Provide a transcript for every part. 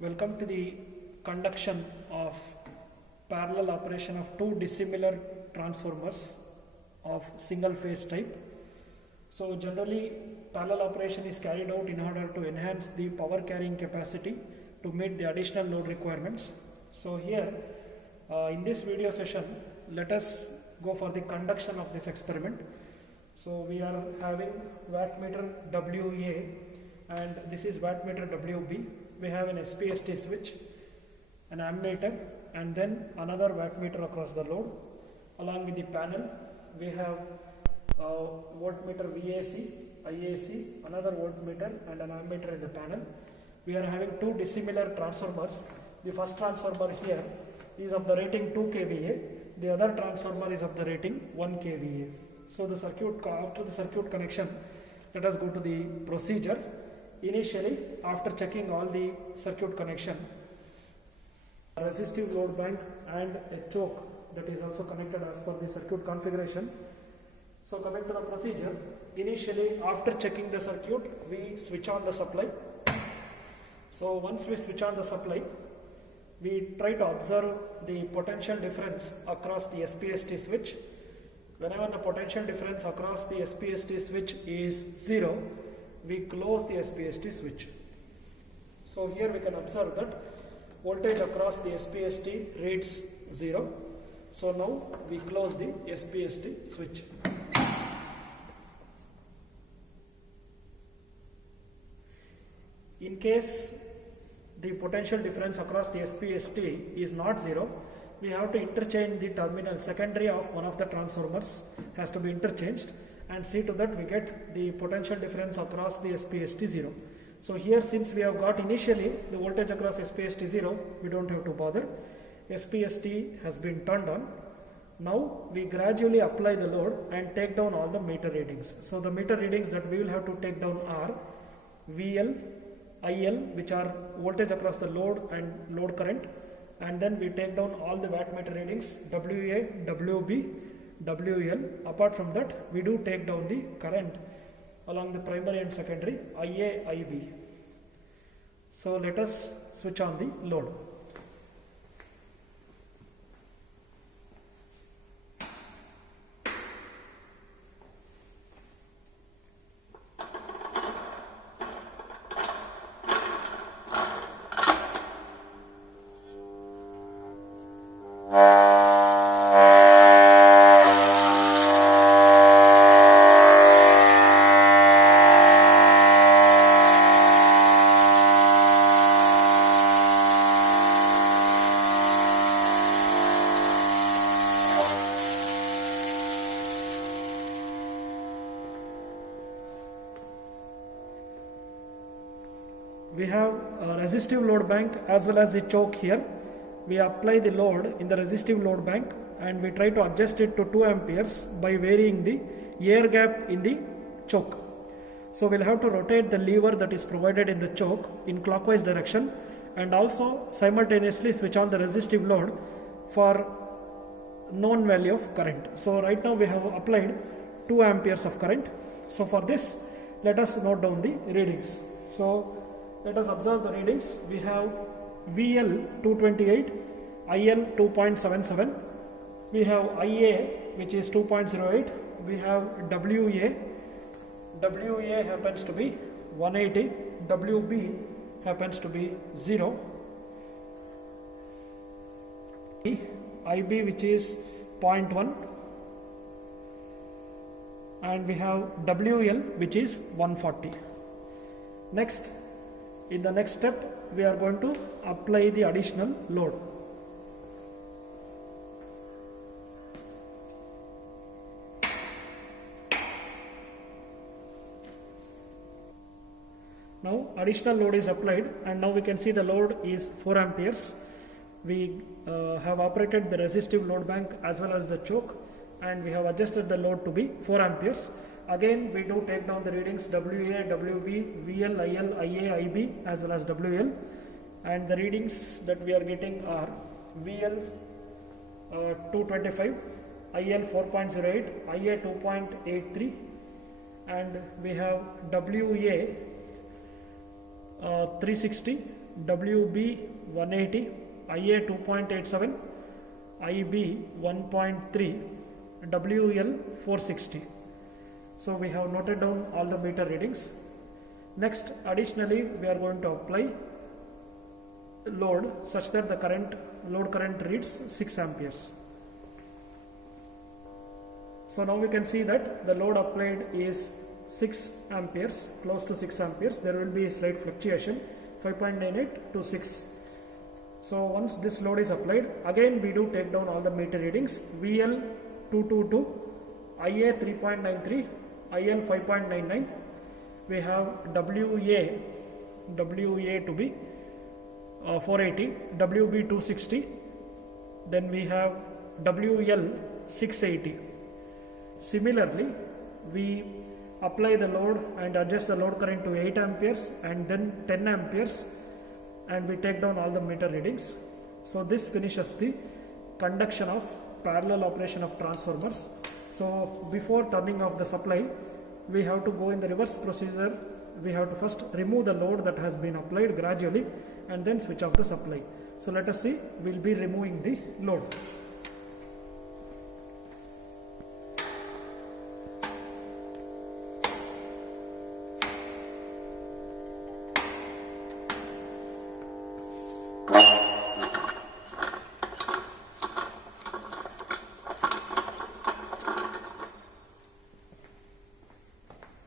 Welcome to the conduction of parallel operation of two dissimilar transformers of single phase type. So generally parallel operation is carried out in order to enhance the power carrying capacity to meet the additional load requirements. So here in this video session let us go for the conduction of this experiment. So we are having wattmeter WA and this is wattmeter WB. We have an SPST switch, an ammeter, and then another wattmeter across the load. Along with the panel, we have voltmeter VAC, IAC, another voltmeter, and an ammeter in the panel. We are having two dissimilar transformers. The first transformer here is of the rating 2 kVA. The other transformer is of the rating 1 kVA. So the circuit, after the circuit connection, let us go to the procedure. Initially, after checking all the circuit connection, a resistive load bank and a choke that is also connected as per the circuit configuration. So coming to the procedure, initially after checking the circuit, we switch on the supply. So once we switch on the supply, we try to observe the potential difference across the SPST switch. Whenever the potential difference across the SPST switch is 0, we close the SPST switch. So here we can observe that voltage across the SPST reads 0. So now we close the SPST switch. In case the potential difference across the SPST is not 0, we have to interchange the terminal secondary of one of the transformers has to be interchanged, and see to that we get the potential difference across the SPST 0. So here, since we have got initially the voltage across SPST 0, we don't have to bother. SPST has been turned on. Now we gradually apply the load and take down all the meter readings. So the meter readings that we will have to take down are VL, IL, which are voltage across the load and load current, and then we take down all the wattmeter readings WA, WB, WL. Apart from that, we do take down the current along the primary and secondary IA, IB. So let us switch on the load. We have a resistive load bank as well as the choke here. We apply the load in the resistive load bank and we try to adjust it to 2 amperes by varying the air gap in the choke. So we'll have to rotate the lever that is provided in the choke in clockwise direction and also simultaneously switch on the resistive load for known value of current. So right now we have applied 2 amperes of current. So for this, let us note down the readings. So let us observe the readings. We have VL 228, IL 2.77, we have IA which is 2.08, we have WA happens to be 180, WB happens to be 0, IB which is 0.1, and we have WL which is 140. Next, in the next step, we are going to apply the additional load. Now additional load is applied and now we can see the load is 4 amperes. We have operated the resistive load bank as well as the choke and we have adjusted the load to be 4 amperes. Again, we do take down the readings WA, WB, VL, IL, IA, IB as well as WL, and the readings that we are getting are VL 225, IL 4.08, IA 2.83, and we have WA 360 WB 180, IA 2.87, IB 1.3, WL 460. So we have noted down all the meter readings. Next, additionally, we are going to apply load such that the load current reads 6 amperes. So now we can see that the load applied is 6 amperes, close to 6 amperes. There will be a slight fluctuation, 5.98 to 6. So once this load is applied, again we do take down all the meter readings. VL 222, IA 3.93, IL 5.99. We have WA to be 480, WB 260. Then we have WL 680. Similarly, we apply the load and adjust the load current to 8 amperes and then 10 amperes, and we take down all the meter readings. So this finishes the conduction of parallel operation of transformers. So before turning off the supply, we have to go in the reverse procedure. We have to first remove the load that has been applied gradually and then switch off the supply. So let us see, we will be removing the load.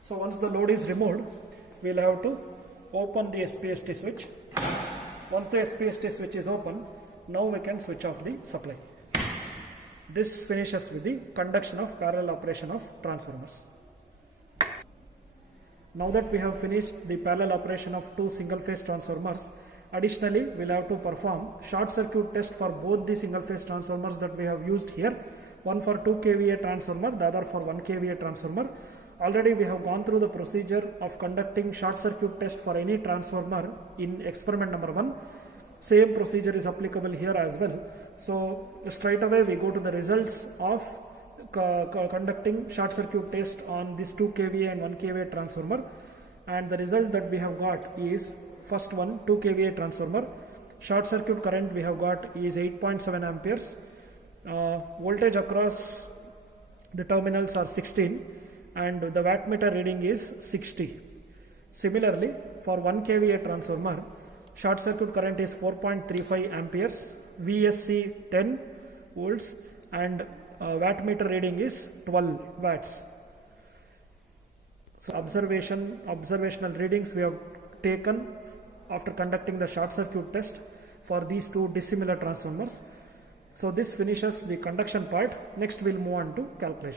So once the load is removed, we will have to open the SPST switch. Once the SPST switch is open, now we can switch off the supply. This finishes with the conduction of parallel operation of transformers. Now that we have finished the parallel operation of 2 single phase transformers, additionally we will have to perform short circuit test for both the single phase transformers that we have used here. One for 2 kVA transformer, the other for 1 kVA transformer. Already we have gone through the procedure of conducting short circuit test for any transformer in experiment number 1. Same procedure is applicable here as well. So straight away we go to the results of conducting short circuit test on this 2 kVA and 1 kVA transformer, and the result that we have got is first one, 2 kVA transformer. Short circuit current we have got is 8.7 amperes. Voltage across the terminals are 16 and the wattmeter reading is 60. Similarly, for 1 kVA transformer, short circuit current is 4.35 amperes, VSC 10 volts, and wattmeter reading is 12 watts. So observational readings we have taken after conducting the short circuit test for these 2 dissimilar transformers. So this finishes the conduction part. Next we will move on to calculation.